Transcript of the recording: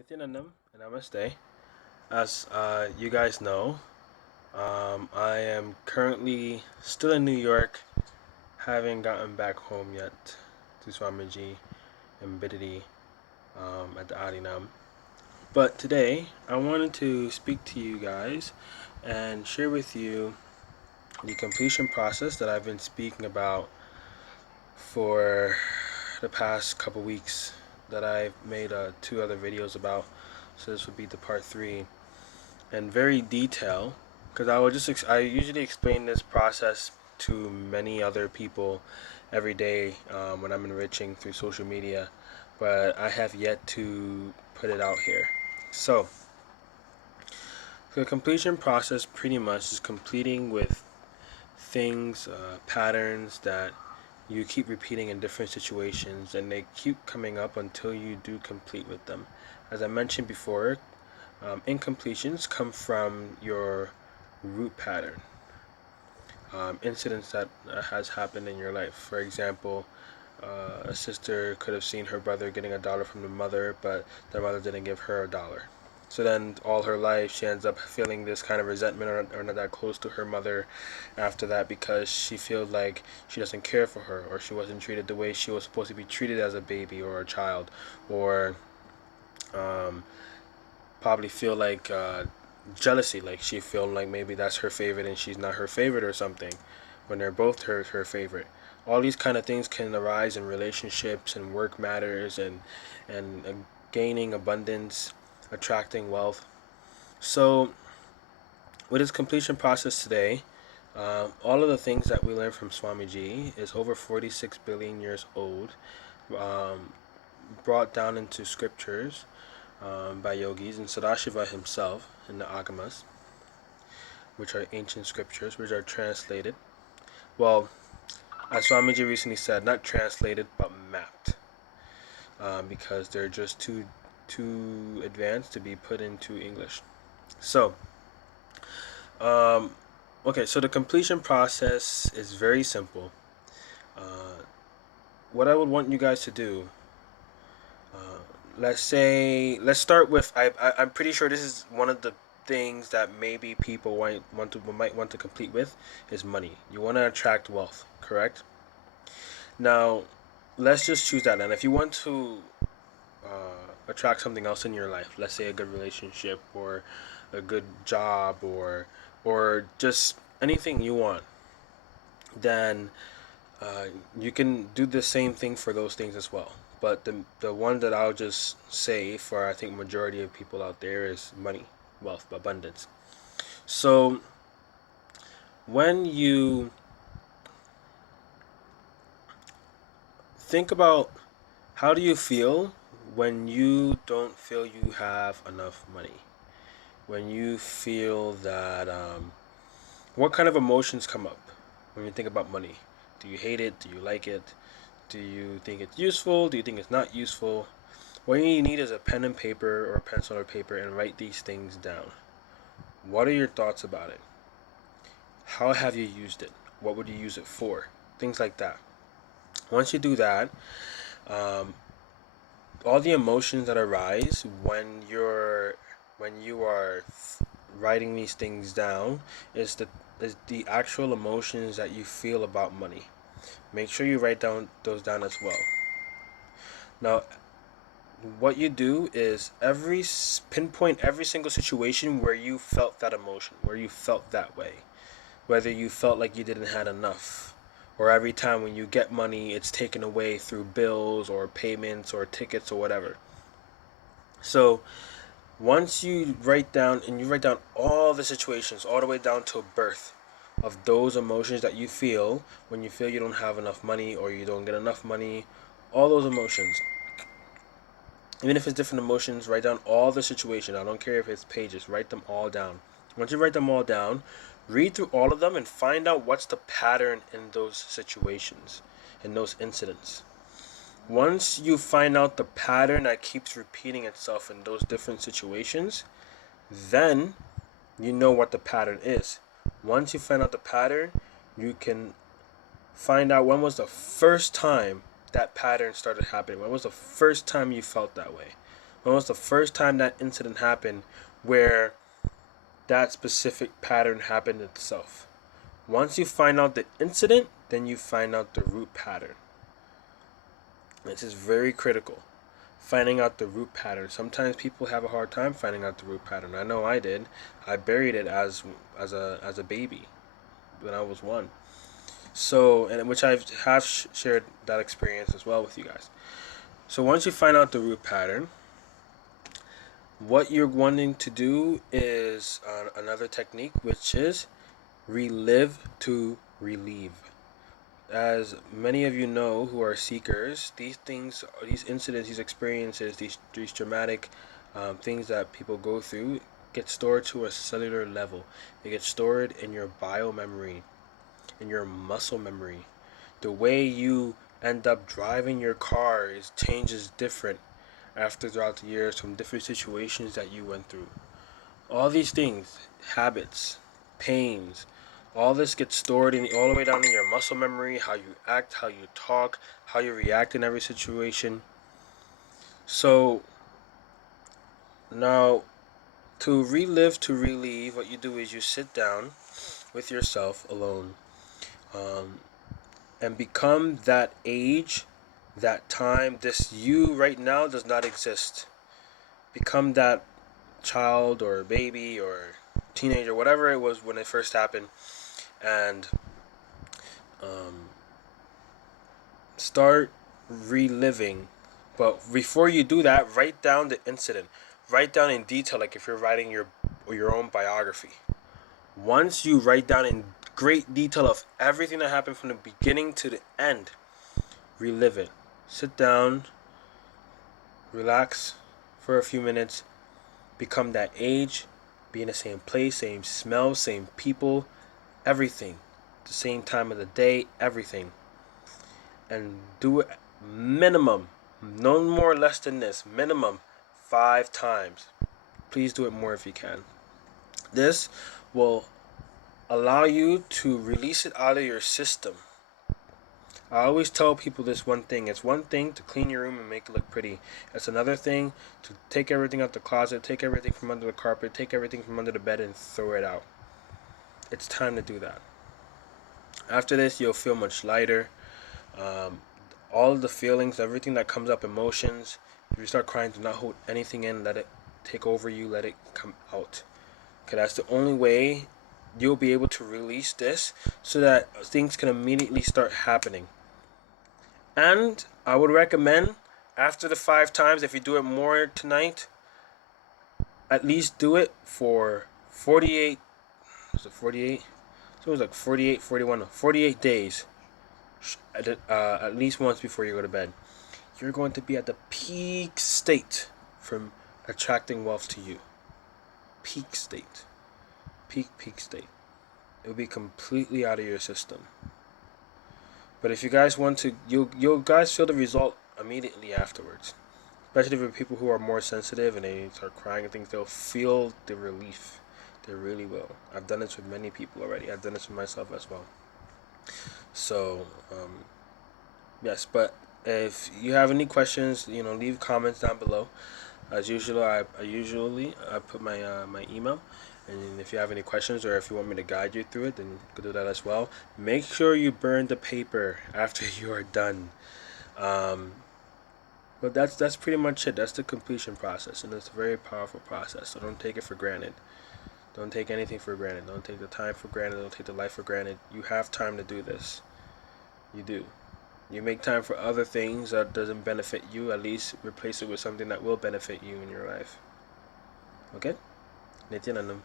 Nithyanandam and Namaste. As you guys know, I am currently still in New York, haven't gotten back home yet to Swamiji and Bididi at the Adinam. But today, I wanted to speak to you guys and share with you the completion process that I've been speaking about for the past couple weeks that I've made two other videos about. So this would be the part 3 and very detailed because I usually explain this process to many other people every day when I'm enriching through social media, but I have yet to put it out here. So the completion process pretty much is completing with things, patterns that you keep repeating in different situations, and they keep coming up until you do complete with them. As I mentioned before, incompletions come from your root pattern, incidents that has happened in your life. For example, a sister could have seen her brother getting $1 from the mother, but the mother didn't give her $1. So then all her life she ends up feeling this kind of resentment or not that close to her mother after that, because she feels like she doesn't care for her, or she wasn't treated the way she was supposed to be treated as a baby or a child, or um, probably feel like jealousy, like she feel like maybe that's her favorite and she's not her favorite or something, when they're both her favorite. All these kind of things can arise in relationships and work matters, and gaining abundance, attracting wealth. So with his completion process today, all of the things that we learned from Swamiji is over 46 billion years old, um, brought down into scriptures by yogis and Sadashiva himself in the Agamas, which are ancient scriptures, which are translated. Well, as Swamiji recently said, not translated but mapped, because they're just too advanced to be put into English. So, okay, so the completion process is very simple. Uh, what I would want you guys to do, let's start with I'm pretty sure this is one of the things that maybe people might want to complete with is money. You want to attract wealth, correct? Now, let's just choose that. And if you want to attract something else in your life, let's say a good relationship or a good job, or just anything you want, then you can do the same thing for those things as well. But the one that I'll just say for I think majority of people out there is money, wealth, abundance. So when you think about how do you feel when you don't feel you have enough money, when you feel that what kind of emotions come up when you think about money? Do you hate it? Do you like it? Do you think it's useful? Do you think it's not useful? What you need is a pen and paper, or a pencil or paper, and write these things down. What are your thoughts about it? How have you used it? What would you use it for? Things like that. Once you do that, um, all the emotions that arise when you are writing these things down is the actual emotions that you feel about money. Make sure you write down those down as well. Now, what you do is pinpoint every single situation where you felt that emotion, where you felt that way, whether you felt like you didn't have enough, or every time when you get money it's taken away through bills or payments or tickets or whatever. So once you write down, and you write down all the situations all the way down to birth of those emotions that you feel when you feel you don't have enough money or you don't get enough money, all those emotions, even if it's different emotions, write down all the situations. I don't care if it's pages, write them all down. Once you write them all down, read through all of them and find out what's the pattern in those situations, in those incidents. Once you find out the pattern that keeps repeating itself in those different situations, then you know what the pattern is. Once you find out the pattern, you can find out when was the first time that pattern started happening. When was the first time you felt that way? When was the first time that incident happened where that specific pattern happened itself? Once you find out the incident, then you find out the root pattern. This is very critical. Finding out the root pattern. Sometimes people have a hard time finding out the root pattern. I know I did. I buried it as a baby when I was 1. So, and which I have shared that experience as well with you guys. So once you find out the root pattern, what you're wanting to do is another technique, which is relive to relieve. As many of you know who are seekers, these things, these incidents, these experiences, these traumatic things that people go through get stored to a cellular level. They get stored in your bio memory, in your muscle memory. The way you end up driving your car changes different after throughout the years from different situations that you went through. All these things, habits, pains, all this gets stored in all the way down in your muscle memory, how you act, how you talk, how you react in every situation. So now to relive, to relieve, what you do is you sit down with yourself alone, and become that age, that time. This you right now does not exist. Become that child or baby or teenager, whatever it was when it first happened, and start reliving. But before you do that, write down the incident. Write down in detail, like if you're writing your own biography. Once you write down in great detail of everything that happened from the beginning to the end, relive it. Sit down, relax for a few minutes, become that age, be in the same place, same smell, same people, everything. The same time of the day, everything. And do it minimum, no more less than this, minimum 5 times. Please do it more if you can. This will allow you to release it out of your system. I always tell people this one thing. It's one thing to clean your room and make it look pretty. It's another thing to take everything out the closet, take everything from under the carpet, take everything from under the bed and throw it out. It's time to do that. After this, you'll feel much lighter. All of the feelings, everything that comes up, emotions, if you start crying, do not hold anything in. Let it take over you. Let it come out. Okay, that's the only way you'll be able to release this so that things can immediately start happening. And I would recommend after the 5 times, if you do it more tonight, at least do it for 48. Was it 48? So it was like 48, 41, 48 days. At least once before you go to bed. You're going to be at the peak state from attracting wealth to you. Peak state. Peak state. It will be completely out of your system. But if you guys want to, you'll guys feel the result immediately afterwards. Especially for people who are more sensitive and they start crying and things, they'll feel the relief. They really will. I've done this with many people already. I've done this with myself as well. So, yes, but if you have any questions, leave comments down below. As usual, I put my email, and if you have any questions or if you want me to guide you through it, then you can do that as well. Make sure you burn the paper after you are done. But that's pretty much it. That's the completion process, and it's a very powerful process. So don't take it for granted. Don't take anything for granted. Don't take the time for granted. Don't take the life for granted. You have time to do this. You do. You make time for other things that doesn't benefit you. At least replace it with something that will benefit you in your life. Okay? Nithyanandam.